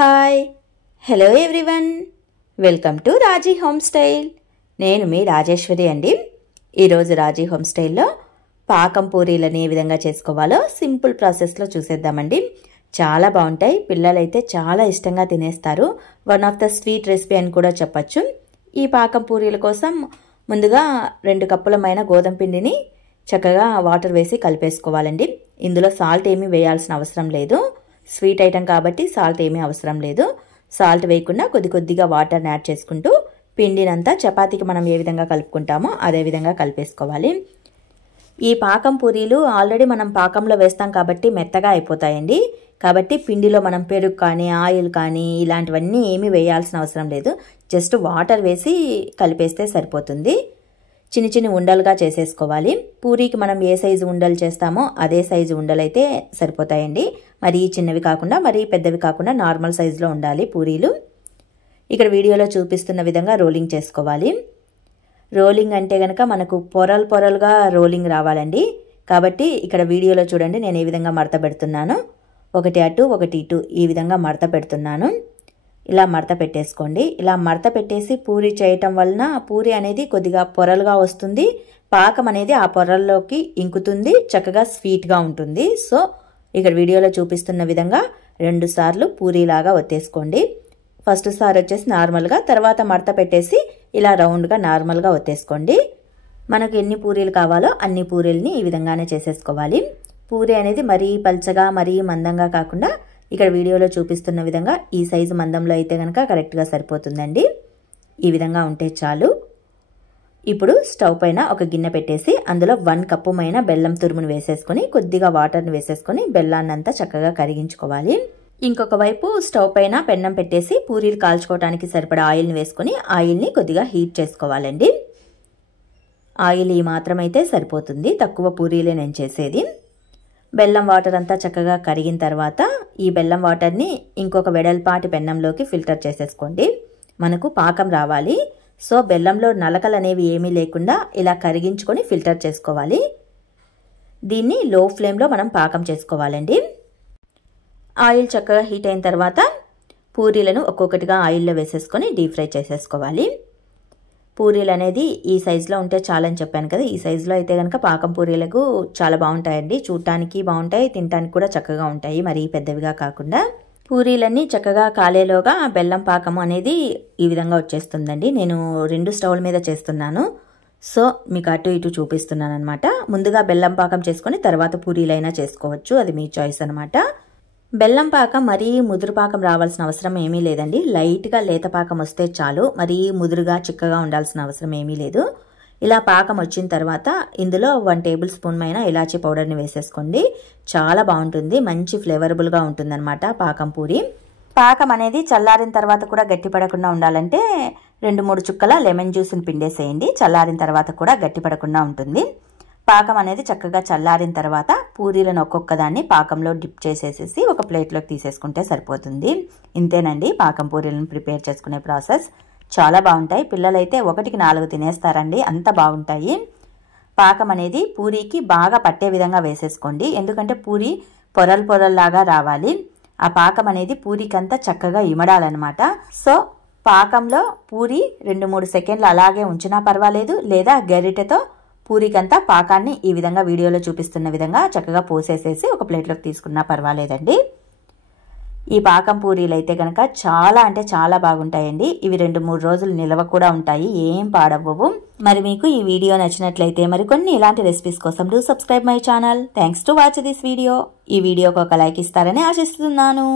Hi hello everyone welcome to Raji home style. నేను మీ రాజేశ్వరి అండి. ఈరోజు రాజీ హోమ్ స్టైల్లో పాకం పూరీలని ఏ విధంగా చేసుకోవాలో సింపుల్ ప్రాసెస్లో చూసేద్దామండి. చాలా బాగుంటాయి, పిల్లలైతే చాలా ఇష్టంగా తినేస్తారు. One of the sweet recipe అని కూడా చెప్పచ్చు. ఈ పాకం పూరీల కోసం ముందుగా 2 కప్పులమైన గోధుమ పిండిని చక్కగా వాటర్ వేసి కలిపేసుకోవాలండి. ఇందులో సాల్ట్ ఏమీ వేయాల్సిన అవసరం లేదు, స్వీట్ ఐటమ్ కాబట్టి సాల్ట్ ఏమీ అవసరం లేదు. సాల్ట్ వేయకుండా కొద్దిగా వాటర్ని యాడ్ చేసుకుంటూ పిండినంతా చపాతీకి మనం ఏ విధంగా కలుపుకుంటామో అదే విధంగా కలిపేసుకోవాలి. ఈ పాకం పూరీలు ఆల్రెడీ మనం పాకంలో వేస్తాం కాబట్టి మెత్తగా అయిపోతాయండి. కాబట్టి పిండిలో మనం పెరుగు కానీ ఆయిల్ కానీ ఇలాంటివన్నీ ఏమీ వేయాల్సిన అవసరం లేదు. జస్ట్ వాటర్ వేసి కలిపేస్తే సరిపోతుంది. చిన్న ఉండలుగా చేసేసుకోవాలి. పూరీకి మనం ఏ సైజు ఉండలు చేస్తామో అదే సైజు ఉండలు అయితే సరిపోతాయండి. మరీ చిన్నవి కాకుండా మరీ పెద్దవి కాకుండా నార్మల్ సైజులో ఉండాలి పూరీలు. ఇక్కడ వీడియోలో చూపిస్తున్న విధంగా రోలింగ్ చేసుకోవాలి. రోలింగ్ అంటే కనుక మనకు పొరలుగా రోలింగ్ రావాలండి. కాబట్టి ఇక్కడ వీడియోలో చూడండి, నేను ఏ విధంగా మడత పెడుతున్నాను. ఒకటి అటు ఒకటి ఇటు ఈ విధంగా మడత పెడుతున్నాను. ఇలా మడత పెట్టేసుకోండి. ఇలా మడత పెట్టేసి పూరీ చేయటం వలన పూరీ అనేది కొద్దిగా పొరలుగా వస్తుంది. పాకం అనేది ఆ పొరల్లోకి ఇంకుతుంది, చక్కగా స్వీట్గా ఉంటుంది. సో ఇక్కడ వీడియోలో చూపిస్తున్న విధంగా 2 సార్లు పూరీలాగా ఒత్తేసుకోండి. ఫస్ట్ సారి వచ్చేసి నార్మల్గా, తర్వాత మడత పెట్టేసి ఇలా రౌండ్గా నార్మల్గా ఒత్తేసుకోండి. మనకు ఎన్ని పూరీలు కావాలో అన్ని పూరీలని ఈ విధంగానే చేసేసుకోవాలి. పూరీ అనేది మరీ పల్చగా మరీ మందంగా కాకుండా ఇక్కడ వీడియోలో చూపిస్తున్న విధంగా ఈ సైజు మందంలో అయితే కనుక కరెక్ట్గా సరిపోతుందండి. ఈ విధంగా ఉంటే చాలు. ఇప్పుడు స్టవ్ పైన ఒక గిన్నె పెట్టేసి అందులో 1 కప్పు మైన బెల్లం తురుమును వేసేసుకొని కొద్దిగా వాటర్ని వేసేసుకొని బెల్లాన్ని అంతా చక్కగా కరిగించుకోవాలి. ఇంకొక వైపు స్టవ్ పైన పెన్నం పెట్టేసి పూరీలు కాల్చుకోవడానికి సరిపడా ఆయిల్ని వేసుకొని ఆయిల్ని కొద్దిగా హీట్ చేసుకోవాలండి. ఆయిల్ ఈ మాత్రం అయితే సరిపోతుంది, తక్కువ పూరీలే నేను చేసేది. బెల్లం వాటర్ అంతా చక్కగా కరిగిన తర్వాత ఈ బెల్లం వాటర్ని ఇంకొక వెడల్పాటి పెన్నంలోకి ఫిల్టర్ చేసేసుకోండి. మనకు పాకం రావాలి. సో బెల్లంలో నలకలు అనేవి ఏమీ లేకుండా ఇలా కరిగించుకొని ఫిల్టర్ చేసుకోవాలి. దీన్ని లో ఫ్లేమ్లో మనం పాకం చేసుకోవాలండి. ఆయిల్ చక్కగా హీట్ అయిన తర్వాత పూరీలను ఒక్కొక్కటిగా ఆయిల్లో వేసేసుకొని డీప్ ఫ్రై చేసేసుకోవాలి. పూరీలు అనేది ఈ సైజులో ఉంటే చాలని చెప్పాను కదా. ఈ సైజులో అయితే కనుక పాకం పూరీలకు చాలా బాగుంటాయండి. చూడటానికి బాగుంటాయి, తినడానికి కూడా చక్కగా ఉంటాయి, మరీ పెద్దవిగా కాకుండా. పూరీలన్నీ చక్కగా కాలేలోగా బెల్లం పాకం అనేది ఈ విధంగా వచ్చేస్తుందండి. నేను 2 స్టవ్ల మీద చేస్తున్నాను, సో మీకు అటు ఇటు చూపిస్తున్నాను అనమాట. ముందుగా బెల్లం పాకం చేసుకొని తర్వాత పూరీలైనా చేసుకోవచ్చు, అది మీ చాయిస్ అనమాట. బెల్లం పాకం మరీ ముదురు పాకం రావాల్సిన అవసరం ఏమీ లేదండి. లైట్గా లేత పాకం వస్తే చాలు, మరీ ముదురుగా చిక్కగా ఉండాల్సిన అవసరం ఏమీ లేదు. ఇలా పాకం వచ్చిన తర్వాత ఇందులో 1 టేబుల్ స్పూన్ మైన ఇలాచీ పౌడర్ని వేసేసుకోండి. చాలా బాగుంటుంది, మంచి ఫ్లేవరబుల్గా ఉంటుందన్నమాట పాకం పూరి. పాకం అనేది చల్లారిన తర్వాత కూడా గట్టిపడకుండా ఉండాలంటే 2-3 చుక్కల లెమన్ జ్యూస్ని పిండేసేయండి. చల్లారిన తర్వాత కూడా గట్టిపడకుండా ఉంటుంది. పాకం అనేది చక్కగా చల్లారిన తర్వాత పూరీలను ఒక్కొక్కదాన్ని పాకంలో డిప్ చేసేసి ఒక ప్లేట్లోకి తీసేసుకుంటే సరిపోతుంది. ఇంతేనండి పాకం పూరీలను ప్రిపేర్ చేసుకునే ప్రాసెస్. చాలా బాగుంటాయి, పిల్లలైతే 1కి 4 తినేస్తారండి, అంత బాగుంటాయి. పాకం అనేది పూరీకి బాగా పట్టే విధంగా వేసేసుకోండి, ఎందుకంటే పూరి పొరల్లాగా రావాలి. ఆ పాకం అనేది పూరీకంతా చక్కగా ఇమడాలన్నమాట. సో పాకంలో పూరి 2-3 సెకండ్లు అలాగే ఉంచినా పర్వాలేదు, లేదా గరిటెతో పూరికంతా పాకాన్ని ఈ విధంగా వీడియోలో చూపిస్తున్న విధంగా చక్కగా పోసేసేసి ఒక ప్లేట్లోకి తీసుకున్నా పర్వాలేదండి. ఈ పాకం పూరీలు అయితే కనుక చాలా అంటే చాలా బాగుంటాయండి. ఇవి 2-3 రోజులు నిల్వ కూడా ఉంటాయి, ఏం పాడవ్వవు. మరి మీకు ఈ వీడియో నచ్చినట్లయితే మరికొన్ని ఇలాంటి రెసిపీస్ కోసం do subscribe my channel. Thanks to watch this video. ఈ వీడియోకి ఒక లైక్ ఇస్తారని ఆశిస్తున్నాను.